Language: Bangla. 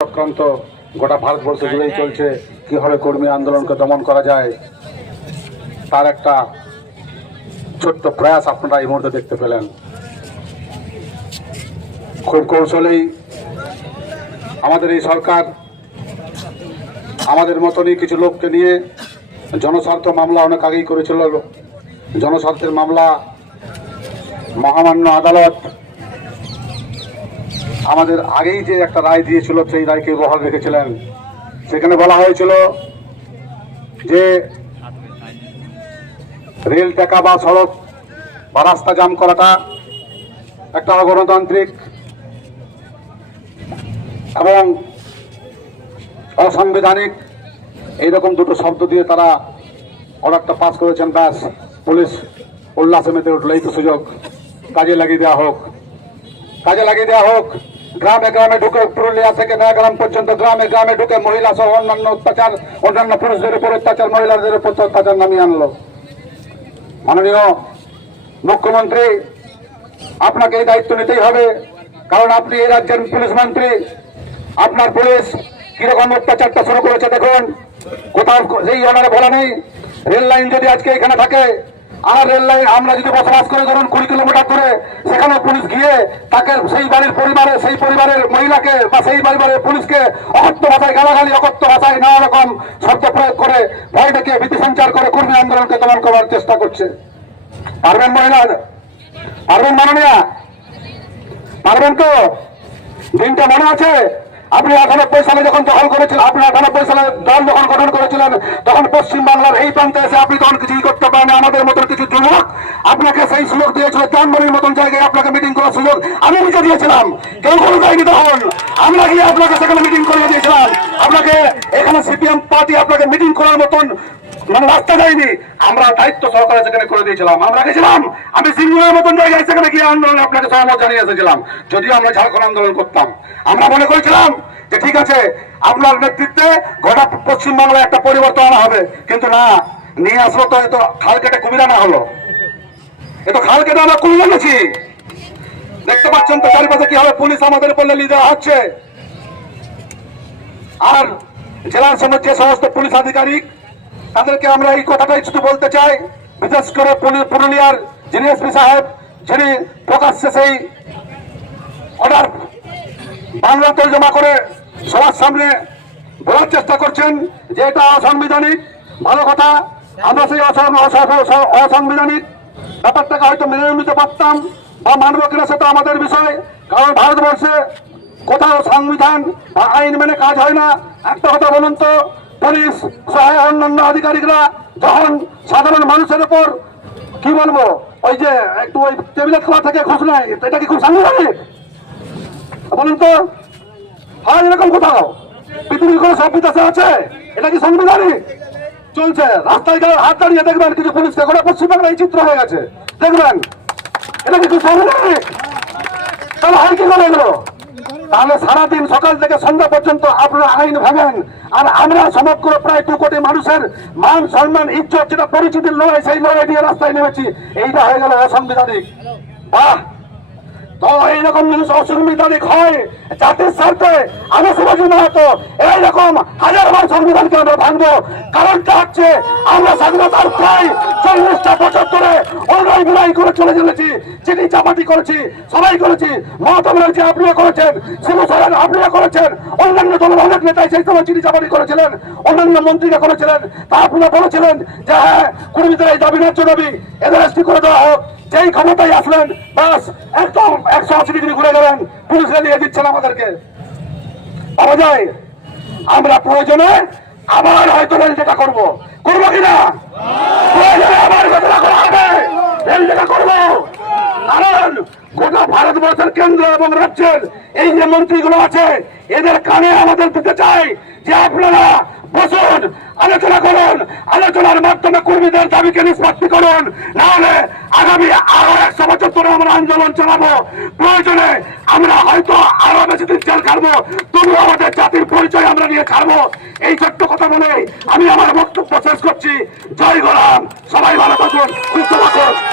চক্রান্ত গোটা ভারতবর্ষ জুড়েই চলছে। কীভাবে কর্মী আন্দোলনকে দমন করা যায় তার একটা ছোট্ট প্রয়াস আপনারা এই মুহূর্তে দেখতে পেলেন। খুব কৌশলেই আমাদের এই সরকার আমাদের মতনই কিছু লোককে নিয়ে জনস্বার্থ মামলা অনেক আগেই করেছিল। জনস্বার্থের মামলা মহামান্য আদালত আমাদের আগেই যে একটা রায় দিয়েছিল, সেই রায়কে বহাল রেখেছিলেন। সেখানে বলা হয়েছিল যে রেল টাকা বা সড়ক বা রাস্তা জাম করাটা একটা অগণতান্ত্রিক এবং অসাংবিধানিক। এইরকম দুটো শব্দ দিয়ে তারা অর্ডারটা পাস করেছেন, ব্যাস, পুলিশ উল্লাসে মেতে উঠল। এই তো সুযোগ। কাজে লাগিয়ে দেওয়া হোক। কাজে লাগিয়ে দেওয়া হোক। গ্রামে গ্রামে ঢুকে পুরুলিয়া থেকে নয়াগ্রাম পর্যন্ত গ্রামে গ্রামে ঢুকে মহিলা সহ অন্যান্য অত্যাচার, অন্যান্য পুরুষদের উপর অত্যাচার, মহিলাদের উপর অত্যাচার নামিয়ে আনলো। মাননীয় মুখ্যমন্ত্রী, আপনাকে এই দায়িত্ব নিতেই হবে, কারণ আপনি এই রাজ্যের পুলিশ মন্ত্রী। আপনার পুলিশ কীরকম অত্যাচারটা শুরু করেছে দেখুন। কোথাও সেই অনারে বলা নেই। রেল লাইন যদি আজকে এখানে থাকে আর রেল লাইন আমরা যদি বসবাস করে ধরুন কুড়ি কিলোমিটার করে সেখানে পুলিশ গিয়ে তাকে সেই বাড়ির পরিবারে, সেই পরিবারের মহিলাকে বা সেই পরিবারের পুলিশকে অকথ্য ভাষায় গালাগালি, অকথ্য ভাষায় নানা রকম শব্দ প্রয়োগ করে, ভয় ডেকে ভীতি সঞ্চার করে কর্মী আন্দোলনকে দমন করার চেষ্টা করছে। পারবেন মহিলা? পারবেন মাননীয়া? পারবেন তো? দিনটা মনে আছে? আপনি আঠানব্বই সালে যখন দখল করেছিলেন, আপনি আঠানব্বই সালে দল যখন গঠন করেছিলেন, তখন পশ্চিম বাংলার এই প্রান্তে এসে আপনি তখন কিছুই করতে পারেন আমাদের মতন কিছু যুবক আপনাকে সেই সুযোগ দিয়েছিল চানবাড়ির মতন জায়গায় আপনাকে মিটিং করার সুযোগ আমি নিজে দিয়েছিলাম। কেউ কোনো যায়নি তখন। আমরা গিয়ে আপনাকে সেখানে মিটিং করিয়ে দিয়েছিলাম। আপনাকে এখানে সিপিএম পার্টি আপনাকে মিটিং করার মতন মানে রাস্তা যায়নি। আমরা দায়িত্ব সহকারে সেখানে করে দিয়েছিলাম। আমরা গেছিলাম। আমি সিঙ্গুরের মতন জায়গায় সেখানে গিয়ে আন্দোলন আপনাকে সহমত জানিয়ে এসেছিলাম। যদিও আমরা ঝাড়খণ্ড আন্দোলন করতাম। আমরা মনে করেছিলাম যে ঠিক আছে, আপনার নেতৃত্বে গোটা পশ্চিমবাংলায় একটা পরিবর্তন আনা হবে। কিন্তু না, নিয়ে আসলো তো এ তো খাল কেটে কুমির আনা হলো। এ খাল কেটে আমরা কুমির এনেছি। দেখতে পাচ্ছেন তো চারিপাশে কি হবে? পুলিশ আমাদের উপর লেলিয়ে দেওয়া হচ্ছে। আর জেলার সময় যে সমস্ত পুলিশ আধিকারিক তাদেরকে আমরা এই কথাটাই শুধু বলতে চাই, বিশেষ করে পুরুলিয়ার যিনি এসপি সাহেব, যিনি প্রকাশ্যে সেই অর্ডার বাংলা তর্জমা করে সবার সামনে বলার চেষ্টা করছেন যে এটা অসাংবিধানিক। ভালো কথা, আমরা সেই অসং- অসং- অসাংবিধানিক। ব্যাপারটাকে হয়তো মেনে নিতে পারতাম বা মানব কিনা সেটা আমাদের বিষয়, কারণ ভারতবর্ষে কোথাও সংবিধান বা আইন মেনে কাজ হয় না। একটা কথা বলুন তো পুলিশ সহ অন্যান্য আধিকারিকরা যখন সাধারণ মানুষের উপর, কি বলব, ওই যে একটু ওই টেবিলেট খাওয়া থেকে খুশ নেয় এটা কি খুব সাংবিধানিক? বলুন তো, হয় এরকম কোথাও? পৃথিবীর কোনো বিদেশে আছে? এটা কি সাংবিধানিক? চলছে, রাস্তায় গেলে হাত দাঁড়িয়ে দেখবেন কিছু পুলিশকে গোটা পশ্চিমবাংলা এই চিত্র হয়ে গেছে। দেখবেন, এটা কিছু সাংবিধানিক? তাহলে হয় কি করে এগুলো? তাহলে সারাদিন সকাল থেকে সন্ধ্যা পর্যন্ত আপনারা আইন ভাঙেন। আর আমরা সমগ্র প্রায় দু কোটি মানুষের মান, সম্মান, ইজ্জত যেটা পরিচিতির লড়াই, সেই লড়াই নিয়ে রাস্তায় নেমেছি। এইটা হয়ে গেল অসাংবিধানিক। তো এইরকম জিনিস অসাংবিধানিক হয়, জাতির স্বার্থে। আমি সুভাষী মাহাতো, এইরকম হাজারবার সংবিধানকে আমরা ভাঙবো। কারণটা হচ্ছে আমরা স্বাধীনতার প্রায় চল্লিশটা বছর অন্যায় বুড়াই করে চলে চলেছি, চিনি চাপাটি করেছি, সবাই করেছি। মমতা ব্যানার্জি আপনিও করেছেন, শিবু আপনিও করেছেন, অন্যান্য দলের অনেক নেতাই সেই সময় চিনি চাপাটি করেছিলেন, অন্যান্য মন্ত্রীরা করেছিলেন, তা আপনারা বলেছিলেন যে হ্যাঁ কুর্মীদের এই দাবি ন্যায্য দাবি, এদের এসটি করে দেওয়া হোক। যেই ক্ষমতায় আসলেন বাস একদম একশো আশি ডিগ্রি ঘুরে গেলেন পুলিশরা দিয়ে দিচ্ছেন আমাদেরকে। পাওয়া যায়, আমরা প্রয়োজনে আবার হয়তো রেল যেটা করব। করব কিনা? আবার ঘোষণা করা হবে। যেটা করব। কারণ গোটা ভারতবর্ষের কেন্দ্র এবং রাজ্যের এই যে মন্ত্রীগুলো আছে, এদের কানে আমাদের দিতে চাই যে আপনারা বসুন, আলোচনা করুন, আলোচনার মাধ্যমে কর্মীদের দাবিকে নিষ্পত্তি করুন। নাহলে আগামী আরও একশো বছর ধরে আমরা আন্দোলন চালাবো। প্রয়োজনে আমরা হয়তো আরও বেশি দিন জেল খাটবো। তবু আমাদের জাতির পরিচয় আমরা নিয়ে ছাড়বো এই ছোট্ট কথা বলে আমি আমার বক্তব্য শেষ করছি। জয় গোলাম। সবাই ভালো থাকুন, সুস্থ থাকুন।